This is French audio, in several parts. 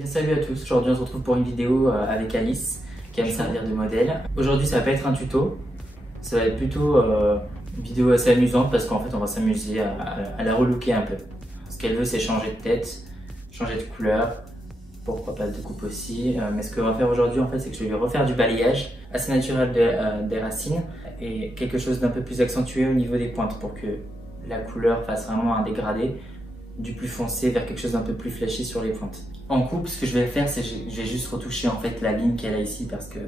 Bien, salut à tous, aujourd'hui on se retrouve pour une vidéo avec Alice qui va me servir de modèle. Aujourd'hui ça va pas être un tuto, ça va être plutôt une vidéo assez amusante parce qu'en fait on va s'amuser à la relooker un peu. Ce qu'elle veut c'est changer de tête, changer de couleur, pourquoi pas de coupe aussi. Mais ce qu'on va faire aujourd'hui en fait c'est que je vais lui refaire du balayage assez naturel des racines et quelque chose d'un peu plus accentué au niveau des pointes pour que la couleur fasse vraiment un dégradé du plus foncé vers quelque chose d'un peu plus flashy sur les pointes. En coupe, ce que je vais faire, c'est que je vais juste retoucher en fait la ligne qu'elle a ici parce que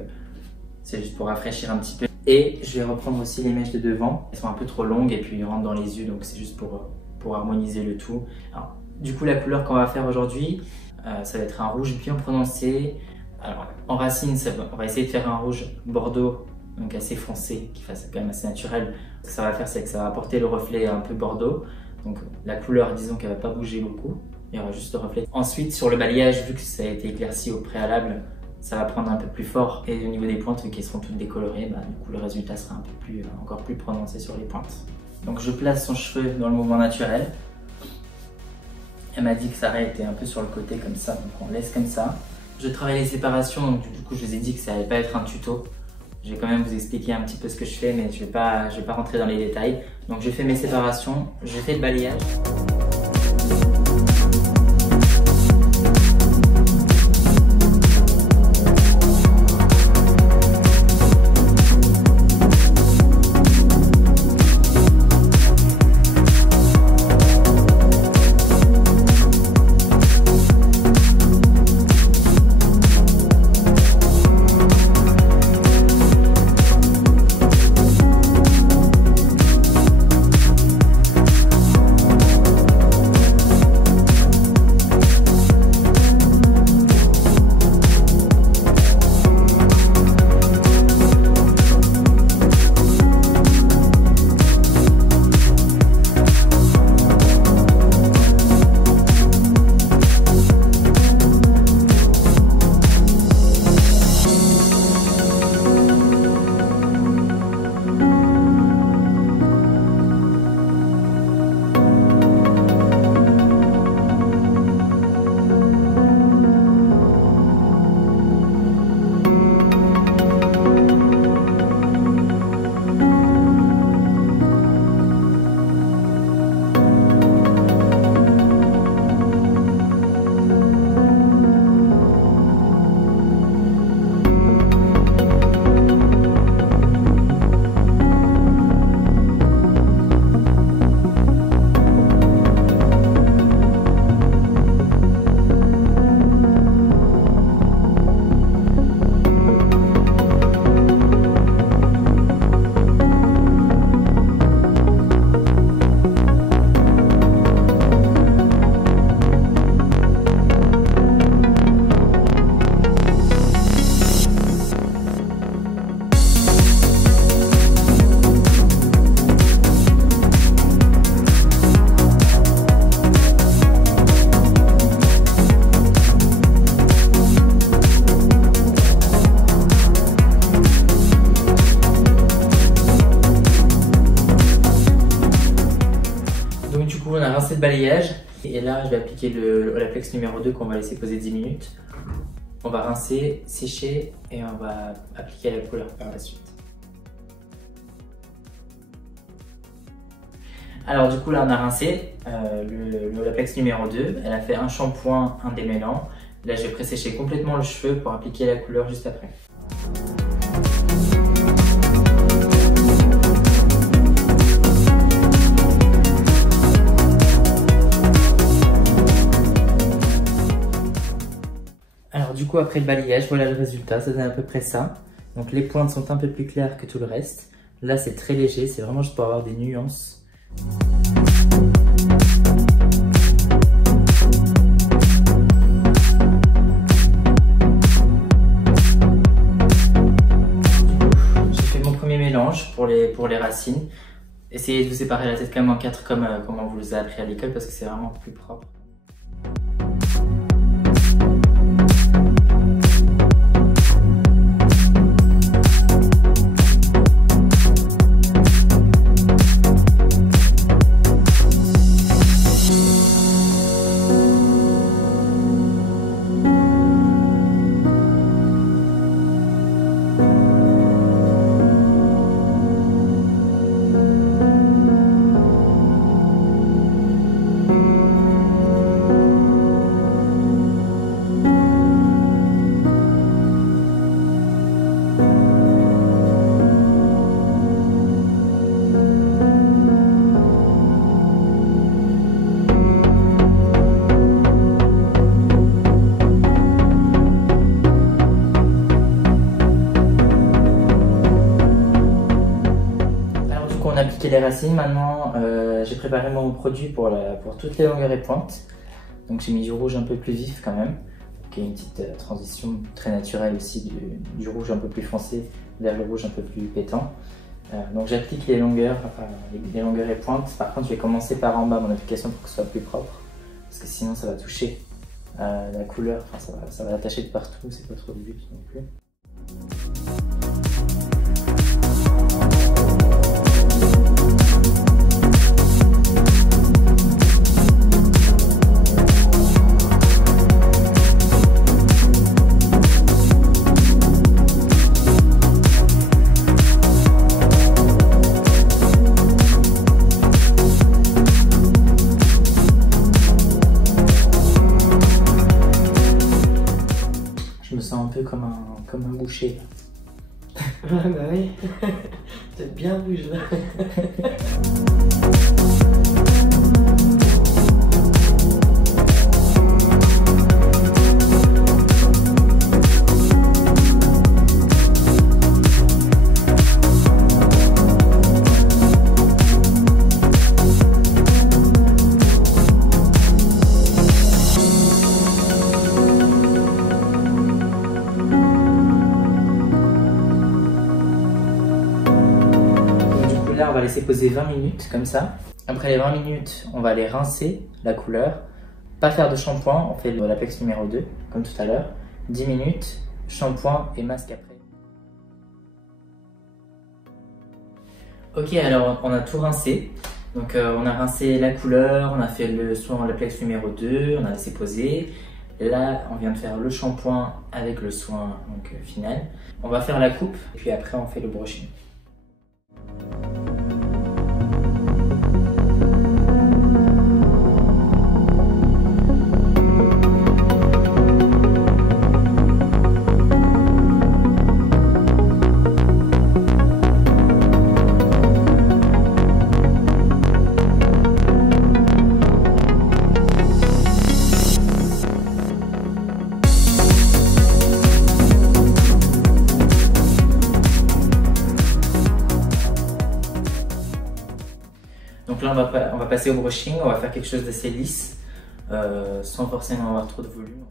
c'est juste pour rafraîchir un petit peu. Et je vais reprendre aussi les mèches de devant. Elles sont un peu trop longues et puis ils rentrent dans les yeux, donc c'est juste pour harmoniser le tout. Alors, du coup, la couleur qu'on va faire aujourd'hui, ça va être un rouge bien prononcé. Alors, en racine, on va essayer de faire un rouge bordeaux, donc assez foncé, qui fasse quand même assez naturel. Ce que ça va faire, c'est que ça va apporter le reflet un peu bordeaux. Donc la couleur, disons qu'elle va pas bouger beaucoup, il y aura juste le reflet. Ensuite, sur le balayage, vu que ça a été éclairci au préalable, ça va prendre un peu plus fort. Et au niveau des pointes, vu qu'elles seront toutes décolorées, du coup le résultat sera un peu plus, encore plus prononcé sur les pointes. Donc je place son cheveu dans le mouvement naturel. Elle m'a dit que Sarah était un peu sur le côté comme ça, donc on laisse comme ça. Je travaille les séparations, donc du coup je vous ai dit que ça allait pas être un tuto. Je vais quand même vous expliquer un petit peu ce que je fais, mais je vais pas rentrer dans les détails. Donc je fais mes séparations, je fais le balayage. On a rincé le balayage et là je vais appliquer le Olaplex numéro 2 qu'on va laisser poser 10 minutes. On va rincer, sécher et on va appliquer la couleur par la suite. Alors du coup là on a rincé le Olaplex numéro 2, elle a fait un shampoing, un démêlant. Là je vais pré-sécher complètement le cheveu pour appliquer la couleur juste après. Du coup après le balayage, voilà le résultat, ça donne à peu près ça. Donc les pointes sont un peu plus claires que tout le reste. Là c'est très léger, c'est vraiment juste pour avoir des nuances. J'ai fait mon premier mélange pour les racines. Essayez de vous séparer la tête quand même en 4 comme on vous les a appris à l'école parce que c'est vraiment plus propre. les racines. Maintenant, j'ai préparé mon produit pour toutes les longueurs et pointes. Donc j'ai mis du rouge un peu plus vif quand même, qui est une petite transition très naturelle aussi du rouge un peu plus foncé vers le rouge un peu plus pétant. Donc j'applique les longueurs et pointes. Par contre, je vais commencer par en bas mon application pour que ce soit plus propre, parce que sinon ça va toucher la couleur, enfin, ça va l'attacher de partout, c'est pas trop le but non plus. Je me sens un peu comme un boucher. Ah bah oui, peut-être bien rouge là. Là, on va laisser poser 20 minutes comme ça. Après les 20 minutes, on va aller rincer la couleur. Pas faire de shampoing, on fait l'Apex numéro 2 comme tout à l'heure. 10 minutes, shampoing et masque après. Ok, alors on a tout rincé. Donc on a rincé la couleur, on a fait le soin l'Apex numéro 2, on a laissé poser. Là, on vient de faire le shampoing avec le soin final. On va faire la coupe, puis après on fait le brushing. Donc là, on va passer au brushing, on va faire quelque chose d'assez lisse, sans forcément avoir trop de volume.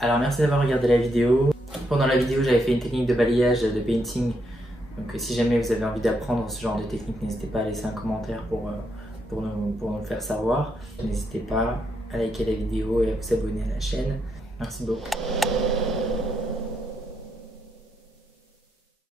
Alors merci d'avoir regardé la vidéo. Pendant la vidéo, j'avais fait une technique de balayage, de painting. Donc si jamais vous avez envie d'apprendre ce genre de technique, n'hésitez pas à laisser un commentaire pour nous le faire savoir. N'hésitez pas à liker la vidéo et à vous abonner à la chaîne. Merci beaucoup.